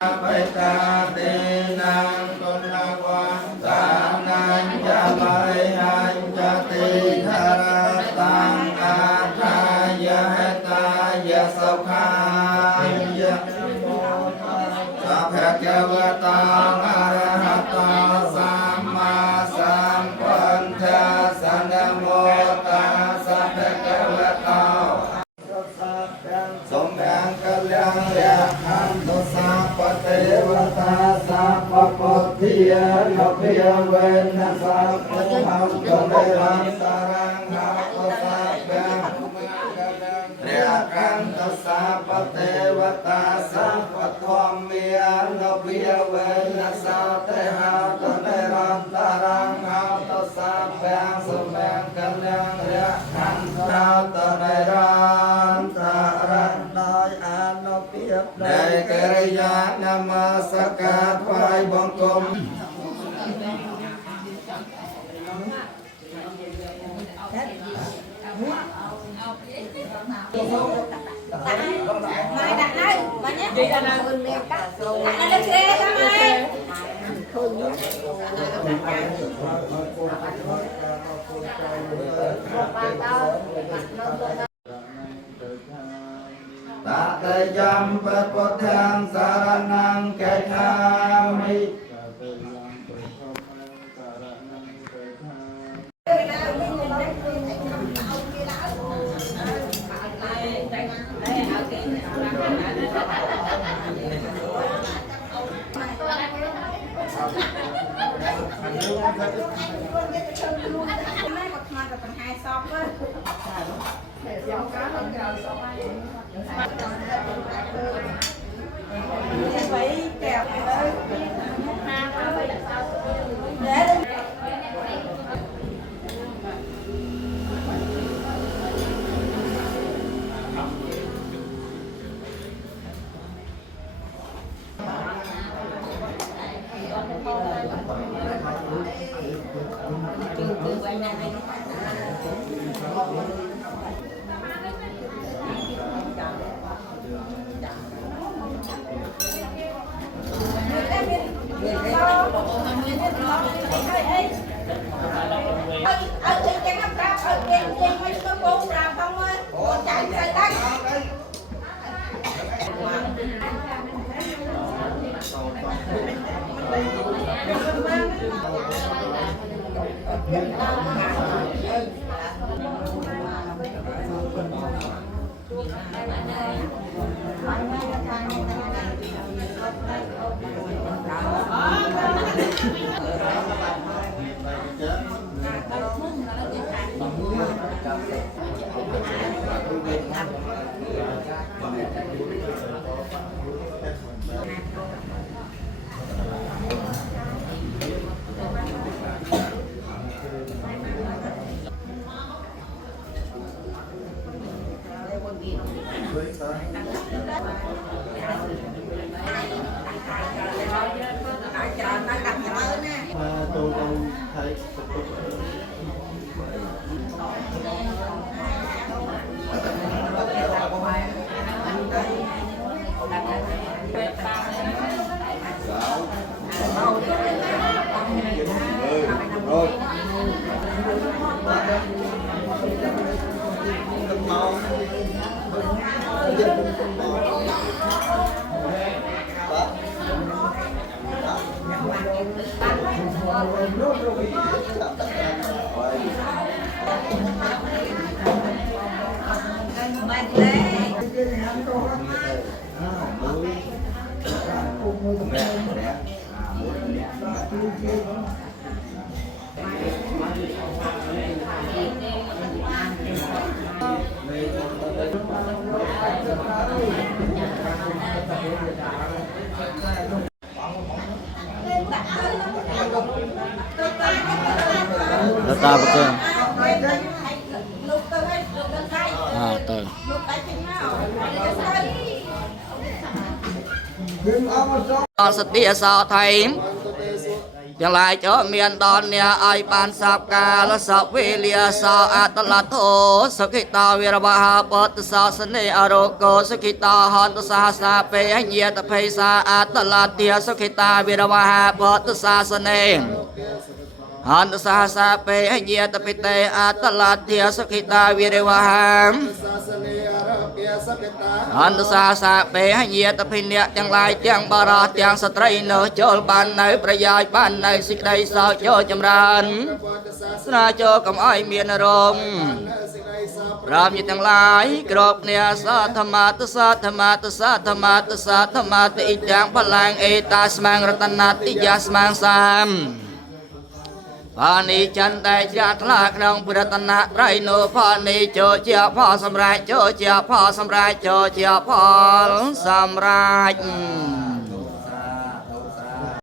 Bạch ta tê năng tôn la quan ta năng cha lai hành cha tê tha ra tăng a tha ya ta ya sau khai ya sa phật ca va ta a ra ha ta samma sambuddha sa nam mô ta sa phật ca va taสมแดงกัลยังเรียขันตุสัพพเทวตาสัพพพุทธิยนพิยเวนัสสัพพะหังตุเมรันตารังหาตุสัพเพเรียขันตุสัพพเทวตาสัพพธรรมิยนพิยเวนัสสัพพะหังตุเมรันตารังหาตุสัพเพสมแดงกัลยังเรียขันตุเมรันตารังในกิริยานมัสการไหว้บังคมMày đặt đây, mà nhé. Chị đặt đây. Đặt đây lên xe cho mày. Ta te jam put thang saranang kechami Phải kẹp ơi. Ở trên cái hấp rác ở trên mấy cái bốn rào không ơi chạy chạy tay tôi không thấy rồi ta betul. Betul. Setia sao thầy ទាំងឡាយចូលមានដល់អ្នកឲ្យបានសាបកាលសវេលាសោអតលតោសុខិតាវិរវហបតសោសនេអរោគោសុខិតាហន្តសាសាពេអញាតភេសាអតលទាសុខិតាវិរវហបតសាសនេហន្តសាសាពេអញាតពិតេអតលទាសុខិតាវិរវហហន្តសាសាពេអញាតភិនៈទាំងឡាយទាំងបរោះទាំងស្ត្រីនោះចូលបាននៅប្រយោជន៍បាននៅសេចក្តីសោកចូលចម្រើនស្នាចូលកំឲ្យមានរងរាមយទាំងឡាយក្របគ្នាសាធម្មតសាធម្មតសាធម្មតសាធម្មតអ៊ីទាំងបលាំងអេតាស្មាងរតនាតិយាស្មាងសាមបាននេះចន្ទតែជ្រះថ្លាក្នុងព្រះរតនត្រ័យនោះផលនេះចូលជាផលសម្រាប់ចូលជាផលសម្រាប់ចូលជាផលសម្រាប់